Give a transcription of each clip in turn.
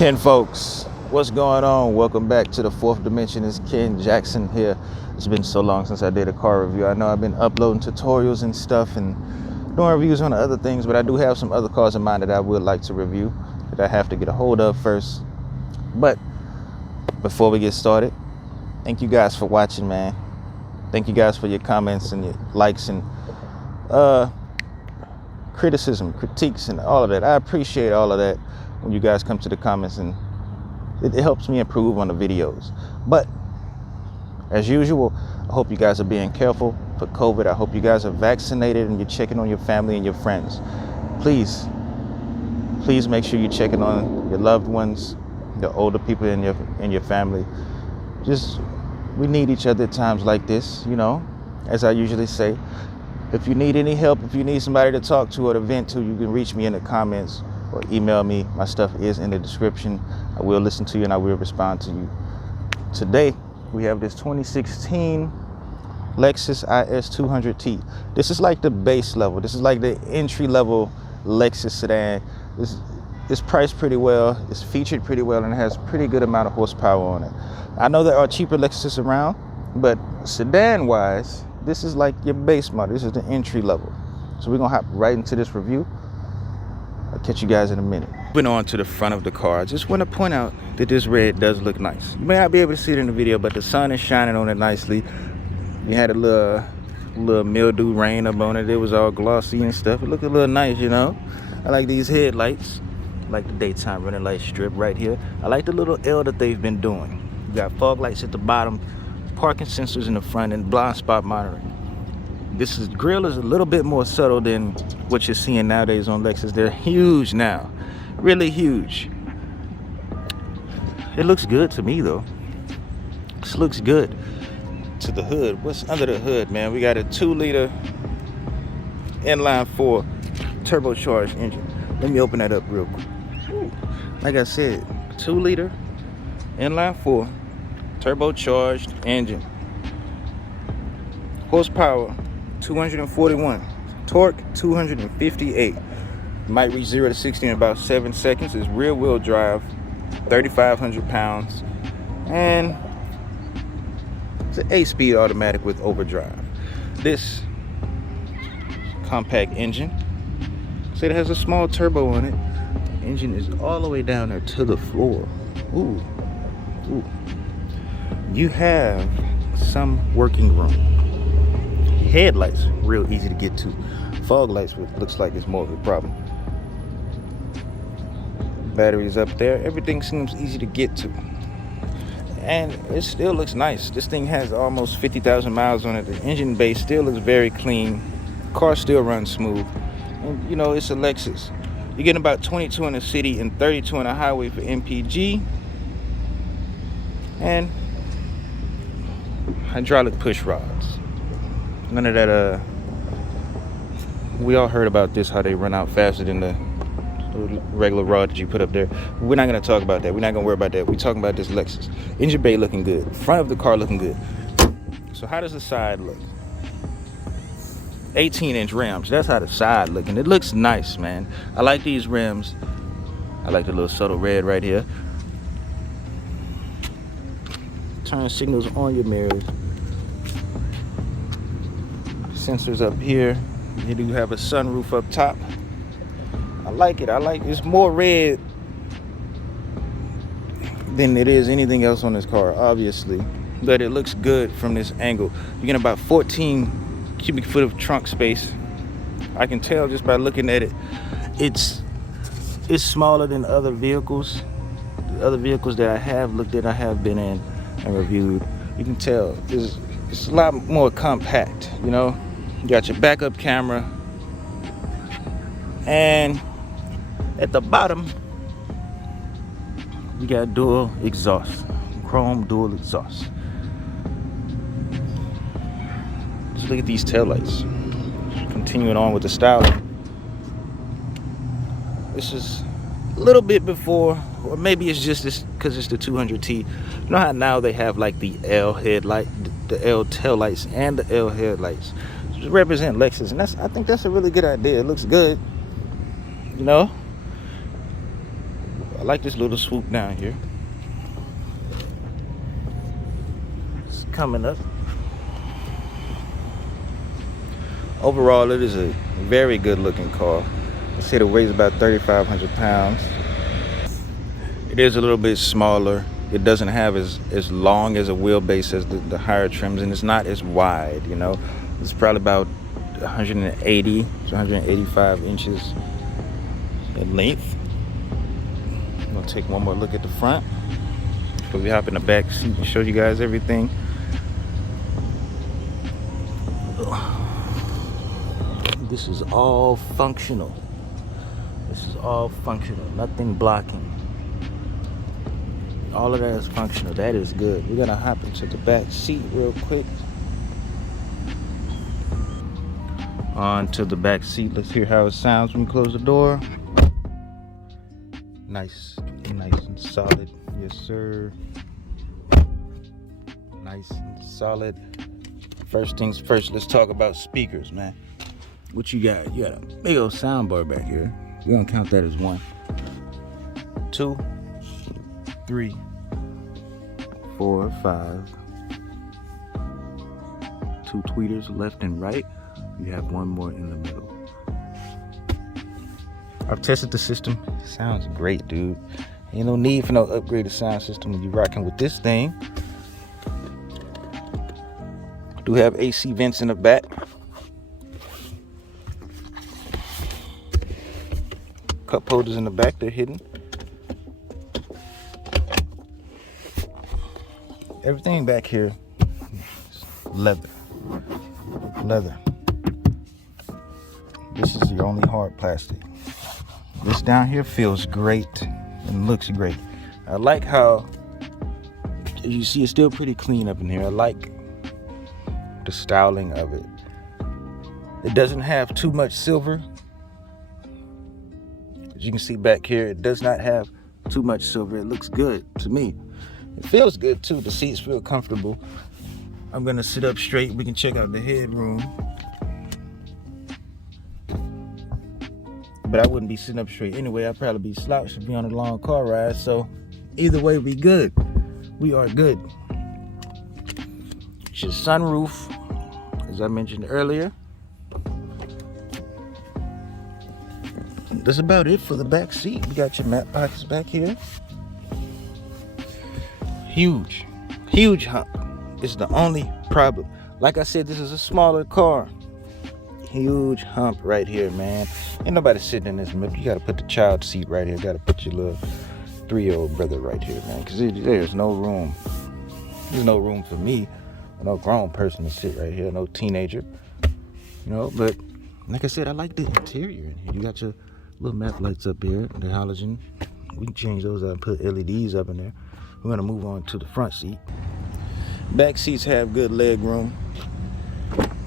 Ken folks, what's going on? Welcome back to the fourth dimension. It's Ken Jackson here. It's been so long since I did a car review. I know I've been uploading tutorials and stuff and doing reviews on other things, but I do have some other cars in mind that I would like to review that I have to get a hold of first. But before we get started, thank you guys for watching, man. Thank you guys for your comments and your likes and criticism, critiques, and all of that. I appreciate all of that when you guys come to the comments, and it helps me improve on the videos. But as usual, I hope you guys are being careful for COVID. I hope you guys are vaccinated and you're checking on your family and your friends. Please make sure you're checking on your loved ones, the older people in your family. We need each other at times like this, you know. As I usually say, if you need any help, if you need somebody to talk to or to vent to, you can reach me in the comments or email me. My stuff is in the description. I will listen to you and I will respond to you. Today, we have this 2016 Lexus IS200T. This is like the base level. This is like the entry level Lexus sedan. It's priced pretty well. It's featured pretty well and it has a pretty good amount of horsepower on it. I know there are cheaper Lexuses around, but sedan wise, this is like your base model. This is the entry level. So we're gonna hop right into this review. I'll catch you guys in a minute. Moving on to the front of the car, I just want to point out that this red does look nice. You may not be able to see it in the video, but the sun is shining on it nicely. You had a little mildew rain up on it. It was all glossy and stuff. It looked a little nice, you know. I like these headlights. I like the daytime running light strip right here. I like the little L that they've been doing. You got fog lights at the bottom, parking sensors in the front, and blind spot monitoring. This grill is a little bit more subtle than what you're seeing nowadays on Lexus. They're huge now, really huge. It looks good to me though. This looks good. To the hood, what's under the hood, man? We got a 2-liter inline 4 turbocharged engine. Let me open that up real quick. Like I said, 2-liter inline 4 turbocharged engine. Horsepower 241, torque 258. Might reach 0 to 60 in about 7 seconds. It's rear wheel drive, 3,500 pounds, and it's an 8-speed automatic with overdrive. This compact engine, so it has a small turbo on it. The engine is all the way down there to the floor. Ooh. You have some working room. Headlights real easy to get to. Fog lights looks like it's more of a problem. Batteries up there. Everything seems easy to get to, and it still looks nice. This thing has almost 50,000 miles on it. The engine base still looks very clean. Car still runs smooth, and you know, it's a Lexus. You're getting about 22 in the city and 32 on the highway for MPG, and hydraulic push rods. None of that, we all heard about this, how they run out faster than the regular rod that you put up there. We're not going to talk about that. We're not going to worry about that. We're talking about this Lexus. Engine bay looking good. Front of the car looking good. So how does the side look? 18-inch rims. That's how the side looking. It looks nice, man. I like these rims. I like the little subtle red right here. Turn signals on your mirrors. Sensors up here. You do have a sunroof up top. I like it. It's more red than it is anything else on this car, obviously, but it looks good from this angle. You get about 14 cubic foot of trunk space. I can tell just by looking at it. It's smaller than other vehicles. The other vehicles that I have looked at, I have been in and reviewed. You can tell it's a lot more compact, you know. You got your backup camera, and at the bottom you got dual exhaust, chrome dual exhaust. Just look at these taillights. Continuing on with the styling, this is a little bit before, or maybe it's just this because it's the 200T. You know how now they have like the L headlight, the L taillights, and the L headlights. Represent Lexus, and I think that's a really good idea. It looks good, you know. I like this little swoop down here. It's coming up. Overall, it is a very good looking car. I said it weighs about 3,500 pounds. It is a little bit smaller. It doesn't have as long as a wheelbase as the higher trims, and it's not as wide, you know. It's probably about 180 to 185 inches in length. I'm gonna take one more look at the front before we hop in the back seat and show you guys everything. This is all functional. This is all functional, nothing blocking. All of that is functional. That is good. We're gonna hop into the back seat real quick. On to the back seat. Let's hear how it sounds when we close the door. Nice and solid. Yes, sir. Nice and solid. First things first, let's talk about speakers, man. What you got? You got a big old sound bar back here. We're gonna count that as 1, 2, 3, 4, 5. 2 tweeters left and right. You have 1 more in the middle. I've tested the system. It sounds great, dude. Ain't no need for no upgraded sound system when you're rocking with this thing. Do have AC vents in the back. Cup holders in the back, they're hidden. Everything back here is leather. This is your only hard plastic. This down here feels great and looks great. I like how, as you see, it's still pretty clean up in here. I like the styling of it. It doesn't have too much silver. As you can see back here, it does not have too much silver. It looks good to me. It feels good too. The seats feel comfortable. I'm gonna sit up straight. We can check out the headroom. But I wouldn't be sitting up straight anyway. I'd probably be slouched to be on a long car ride. So either way, we good. We are good. It's your sunroof, as I mentioned earlier. That's about it for the back seat. You got your mat pockets back here. Huge hump. It's the only problem. Like I said, this is a smaller car. Huge hump right here, man. Ain't nobody sitting in this middle. You gotta put the child seat right here. Gotta put your little 3-year-old brother right here, man. Cause there's no room. There's no room for me. No grown person to sit right here. No teenager. You know, but like I said, I like the interior in here. You got your little map lights up here, the halogen. We can change those out and put LEDs up in there. We're gonna move on to the front seat. Back seats have good leg room.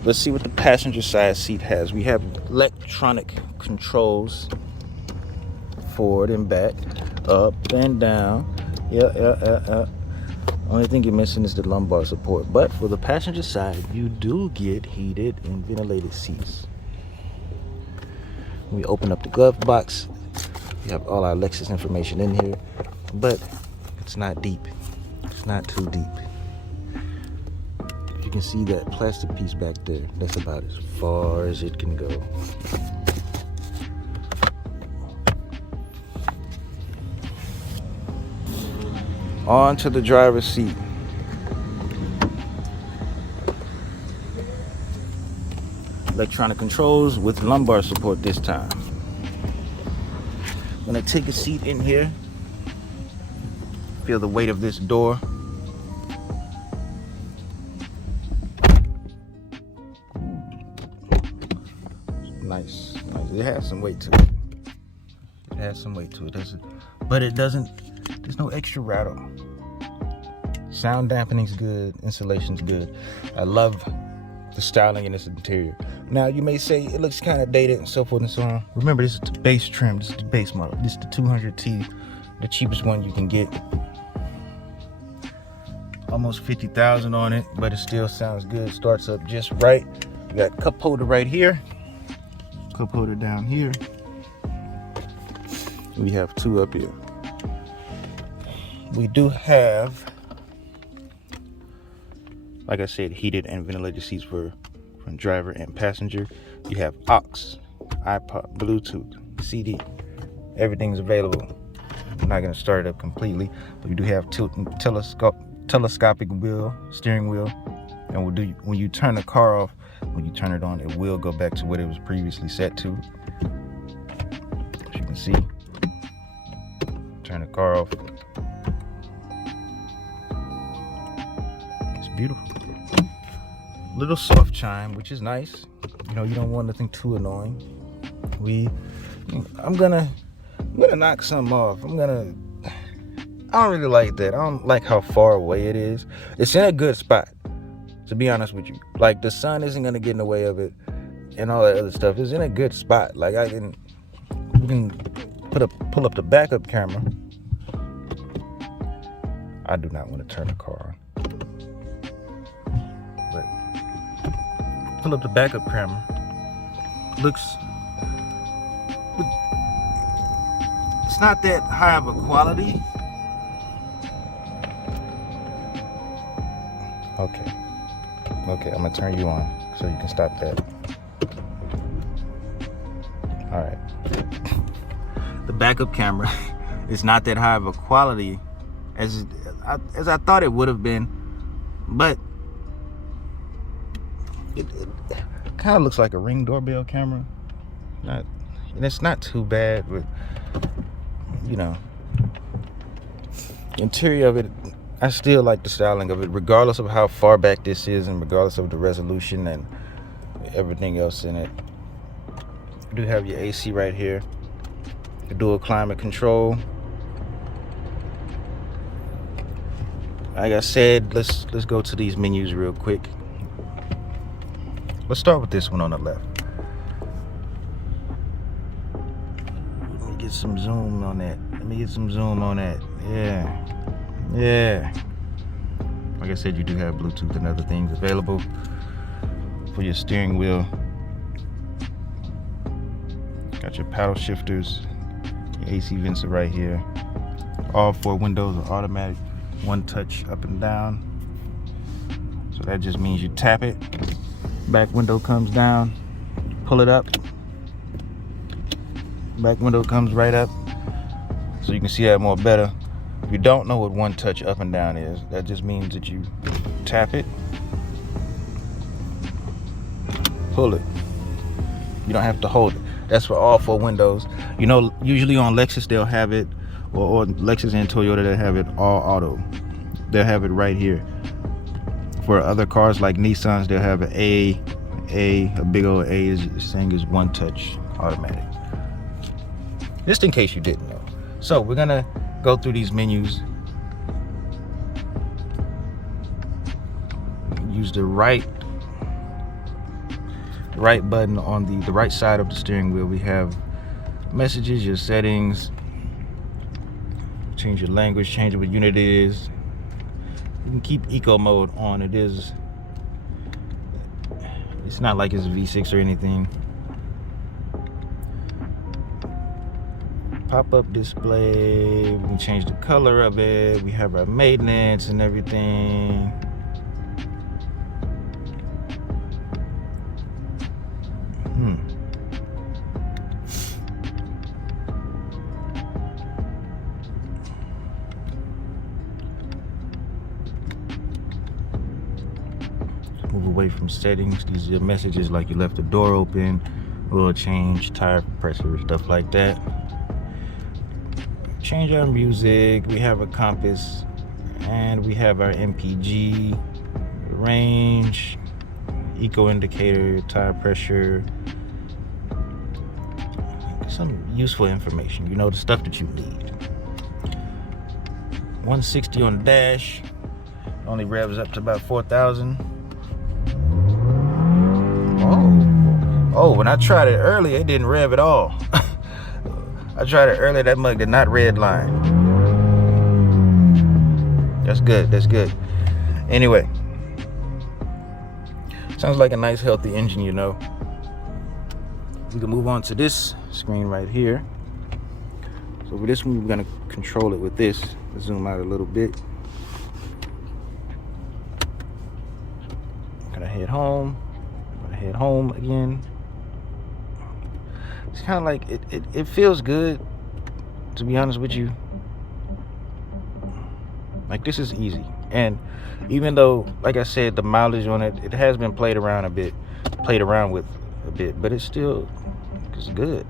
Let's see what the passenger side seat has. We have electronic controls, forward and back, up and down. Yeah. Only thing you're missing is the lumbar support. But for the passenger side, you do get heated and ventilated seats. We open up the glove box. We have all our Lexus information in here, but it's not deep. It's not too deep. You can see that plastic piece back there. That's about as far as it can go. On to the driver's seat. Electronic controls with lumbar support this time. I'm gonna take a seat in here. Feel the weight of this door. Nice. It has some weight to it. It has some weight to it, but it doesn't. There's no extra rattle. Sound dampening's good. Insulation's good. I love the styling in this interior. Now you may say it looks kind of dated and so forth and so on. Remember, this is the base trim. This is the base model. This is the 200T, the cheapest one you can get. Almost 50,000 on it, but it still sounds good. Starts up just right. You got cup holder right here. Cup holder down here. We have 2 up here. We do have, like I said, heated and ventilated seats for driver and passenger. You have aux, iPod, Bluetooth, CD. Everything's available. I'm not going to start it up completely, but you do have telescopic wheel, steering wheel, and when you turn the car off, when you turn it on, it will go back to what it was previously set to. As you can see, turn the car off. It's beautiful. Little soft chime, which is nice. You know, you don't want nothing too annoying. I'm gonna knock some off. I don't really like that. I don't like how far away it is. It's in a good spot, to be honest with you. Like, the sun isn't gonna get in the way of it and all that other stuff. It's in a good spot. Like, we can pull up the backup camera. I do not want to turn the car on. But pull up the backup camera. It's not that high of a quality. Okay, I'm gonna turn you on so you can stop that. All right. The backup camera is not that high of a quality as I thought it would have been, but it kind of looks like a Ring doorbell camera. And it's not too bad, but you know, interior of it, I still like the styling of it, regardless of how far back this is and regardless of the resolution and everything else in it. You do have your AC right here, the dual climate control. Like I said, let's go to these menus real quick. Let's start with this one on the left. Let me get some zoom on that. Yeah. Like I said, you do have Bluetooth and other things available for your steering wheel. Got your paddle shifters. Your AC vents are right here. All 4 windows are automatic, one touch up and down. So that just means you tap it. Back window comes down. Pull it up. Back window comes right up. So you can see that more better. If you don't know what one touch up and down is, that just means that you tap it, pull it. You don't have to hold it. That's for all 4 windows. You know, usually on Lexus they'll have it, or Lexus and Toyota, they'll have it all auto. They'll have it right here. For other cars like Nissans, they'll have an A, a big old A is saying is one touch automatic. Just in case you didn't know. So we're gonna go through these menus. Use the right button on the right side of the steering wheel. We have messages, your settings, change your language, change what unit it is. You can keep eco mode on. It's not like it's a V6 or anything. Pop-up display, we can change the color of it. We have our maintenance and everything. Move away from settings. These are messages like you left the door open, oil change, tire pressure, stuff like that. Change our music. We have a compass, and we have our MPG, range, eco indicator, tire pressure, some useful information, you know, the stuff that you need. 160 on the dash, only revs up to about 4,000. Oh, when I tried it earlier, it didn't rev at all. I tried it earlier, that mug did not red line. That's good. Anyway, sounds like a nice healthy engine, you know. We can move on to this screen right here. So So for this one, we're gonna control it with this. Zoom out a little bit. I'm gonna head home. I'm gonna head home again. It's kind of like it feels good, to be honest with you. Like, this is easy. And even though, like I said, the mileage on it, it has been played around with a bit, but it's still good.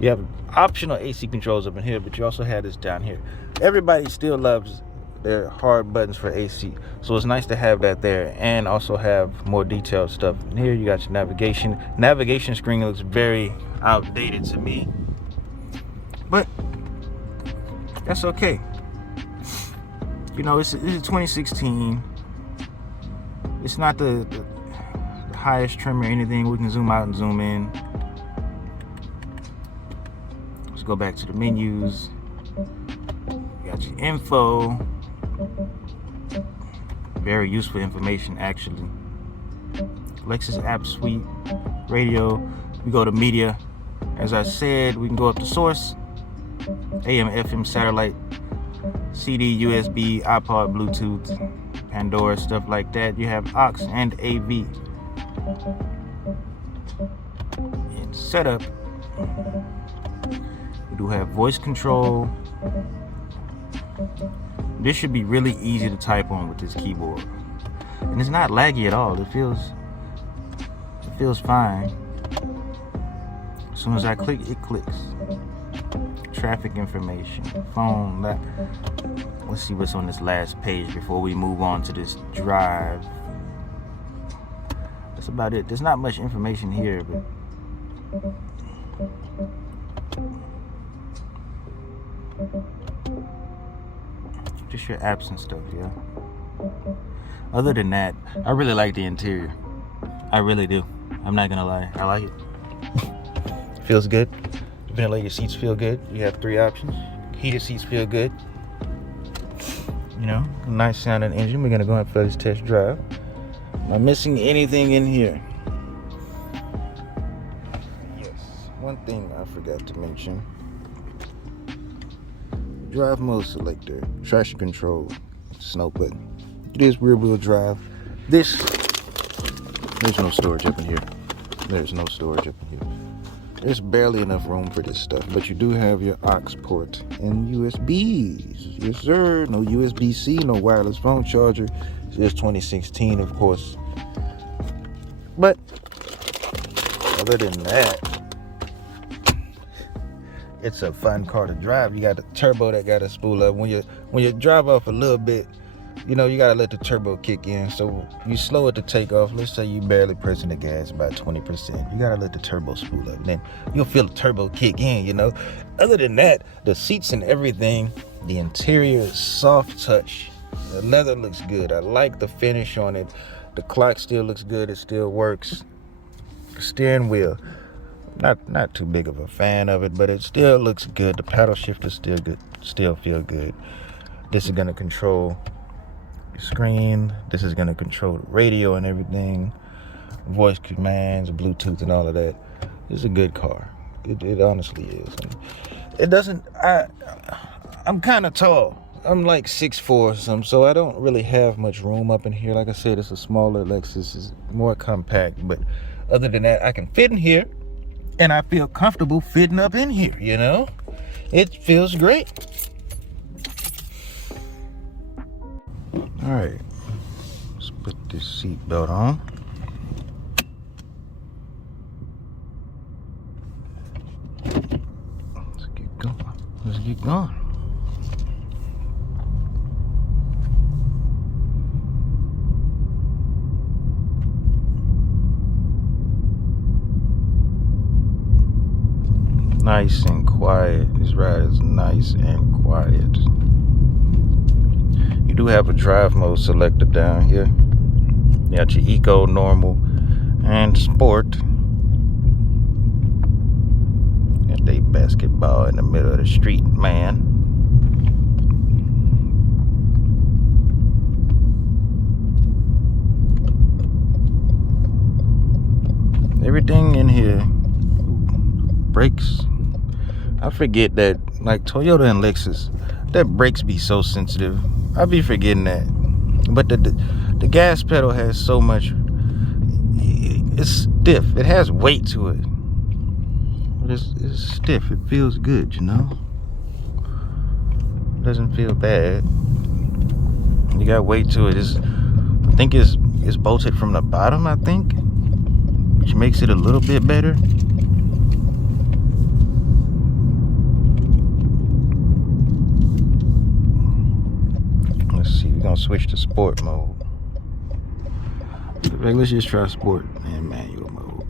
You have optional AC controls up in here, but you also have this down here. Everybody still loves their hard buttons for AC, so it's nice to have that there, and also have more detailed stuff in here. You got your navigation screen. Looks very outdated to me, but that's okay. You know, this is 2016. It's not the highest trim or anything. We can zoom out and zoom in. Let's go back to the menus. You got your info. Very useful information, actually. Lexus app suite, radio. We go to media. As I said, we can go up to source, AM, FM, satellite, CD, USB, iPod, Bluetooth, Pandora, stuff like that. You have aux and AV. In setup, we do have voice control. This should be really easy to type on with this keyboard, and it's not laggy at all. It feels fine. As soon as I click, it clicks. Traffic information, phone. Let's see what's on this last page before we move on to this drive. That's about it. There's not much information here, but just your apps and stuff, yeah. Other than that, I really like the interior. I really do. I'm not gonna lie. I like it. Feels good. Ventilated seats feel good. You have 3 options. Heated seats feel good. You know, nice sounding engine. We're gonna go ahead for this test drive. Am I missing anything in here? Yes. One thing I forgot to mention. Drive mode selector, traction control, snow button. It is rear wheel drive. There's no storage up in here. There's no storage up in here. There's barely enough room for this stuff, but you do have your aux port and USBs. Yes, sir. No USB-C, no wireless phone charger. It's 2016, of course. But other than that, it's a fun car to drive. You got the turbo that got to spool up. When you drive off a little bit, you know, you gotta let the turbo kick in. So you slow it to take off. Let's say you barely pressing the gas about 20%. You gotta let the turbo spool up. Then you'll feel the turbo kick in, you know. Other than that, the seats and everything, the interior is soft touch. The leather looks good. I like the finish on it. The clock still looks good. It still works. The steering wheel, not too big of a fan of it, but it still looks good. The paddle shift is still good. Still feel good. This is gonna control screen. This is going to control the radio and everything, voice commands, Bluetooth and all of that. It's a good car. It honestly is. And it doesn't, I'm kind of tall. I'm like 6'4" or something, so I don't really have much room up in here. Like I said, it's a smaller Lexus. It's more compact, but other than that, I can fit in here, and I feel comfortable fitting up in here, you know? It feels great. All right, let's put this seat belt on. Let's get going. Nice and quiet. This ride is nice and quiet. You do have a drive mode selector down here. You got your eco, normal, and sport. Got a basketball in the middle of the street, man. Everything in here. Brakes. I forget that, like Toyota and Lexus, that brakes be so sensitive. I be forgetting that. But the gas pedal has so much, it's stiff. It has weight to it. But it's stiff. It feels good, you know? It doesn't feel bad. You got weight to it. I think it's bolted from the bottom, I think, which makes it a little bit better. Let's see, we're gonna switch to sport mode. Let's just try sport and manual mode.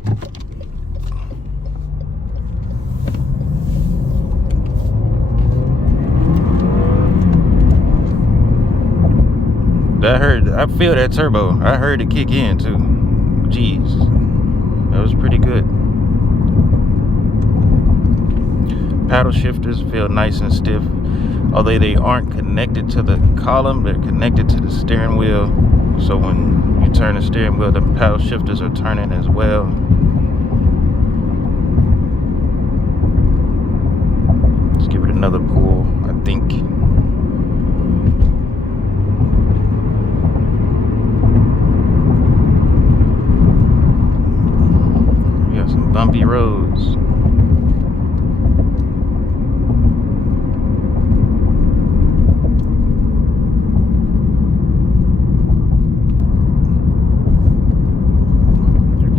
I feel that turbo. I heard it kick in too. Jeez, that was pretty good. Paddle shifters feel nice and stiff, although they aren't connected to the column. They're connected to the steering wheel, so when you turn the steering wheel, the paddle shifters are turning as well. Let's give it another pull, I think. We got some bumpy roads.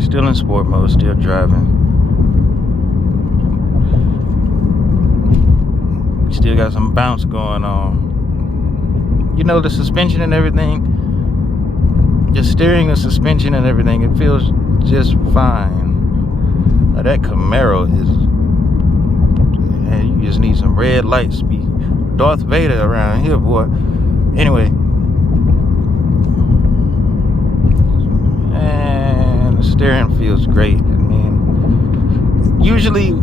Still in sport mode, still driving. Still got some bounce going on. You know, the suspension and everything, just steering and suspension and everything, it feels just fine. Now that Camaro is, man, you just need some red lights. Be Darth Vader around here, boy. Anyway. Steering feels great. I mean, usually,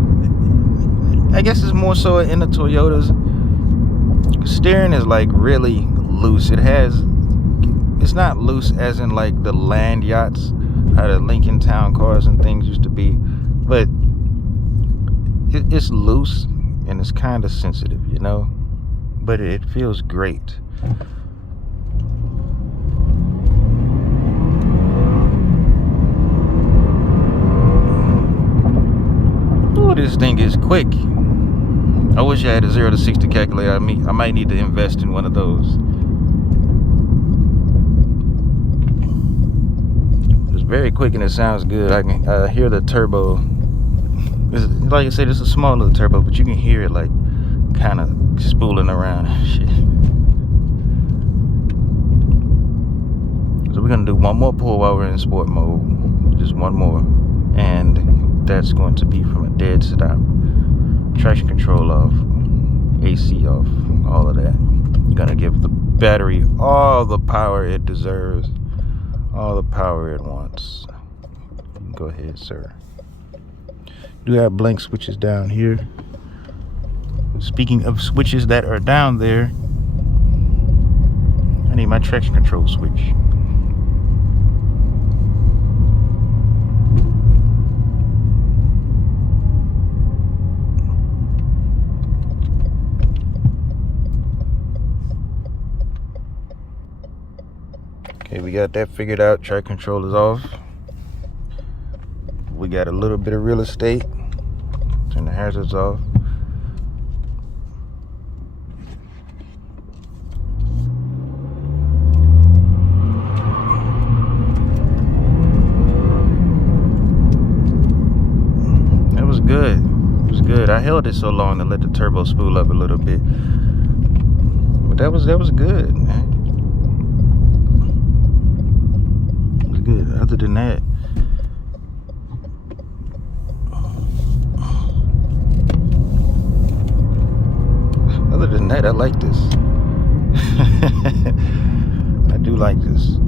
I guess it's more so in the Toyotas. Steering is like really loose. It's not loose as in like the land yachts, how the Lincoln Town cars and things used to be, but it's loose and it's kind of sensitive, you know. But it feels great. This thing is quick. I wish I had a 0 to 60 calculator. I might need to invest in one of those. It's very quick and it sounds good. I can hear the turbo. Like I said, it's a small little turbo, but you can hear it like kind of spooling around and shit. So we're gonna do one more pull while we're in sport mode. Just one more, and that's going to be from a dead stop. Traction control off, AC off, all of that. You're gonna give the battery all the power it deserves, all the power it wants. Go ahead, sir. Do have blank switches down here. Speaking of switches that are down there, I need my traction control switch. Okay, we got that figured out. Traction control is off. We got a little bit of real estate. Turn the hazards off. That was good. It was good. I held it so long to let the turbo spool up a little bit. But that was good, man. Good. Other than that, I like this. I do like this.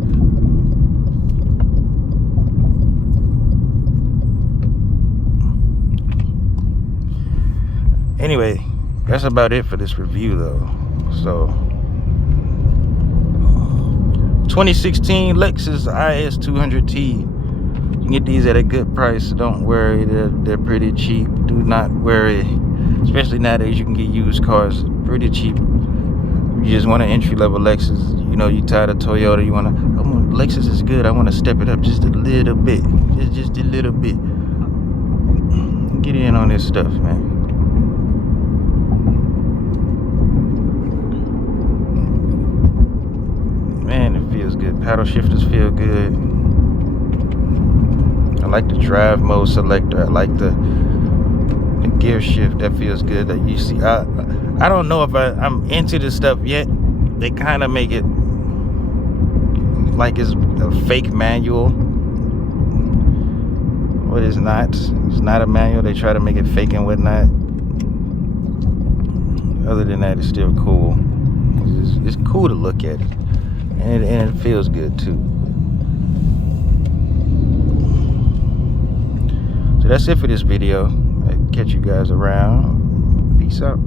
Anyway, that's about it for this review though. So 2016 Lexus IS200T. You can get these at a good price. So don't worry, they're pretty cheap. Do not worry. especially nowadays. You can get used cars pretty cheap. You just want an entry-level Lexus. You know, you tired of Toyota. You want to, Lexus is good. I want to step it up just a little bit. Just a little bit. Get in on this stuff, man. Man, it feels good. Paddle shifters feel good. I like the drive mode selector. I like the gear shift. That feels good. That you see, I don't know if I'm into this stuff yet. They kind of make it like it's a fake manual. But it's not. It's not a manual. They try to make it fake and whatnot. Other than that, it's still cool. It's cool to look at it. And it feels good too. So that's it for this video. I'll catch you guys around. Peace out.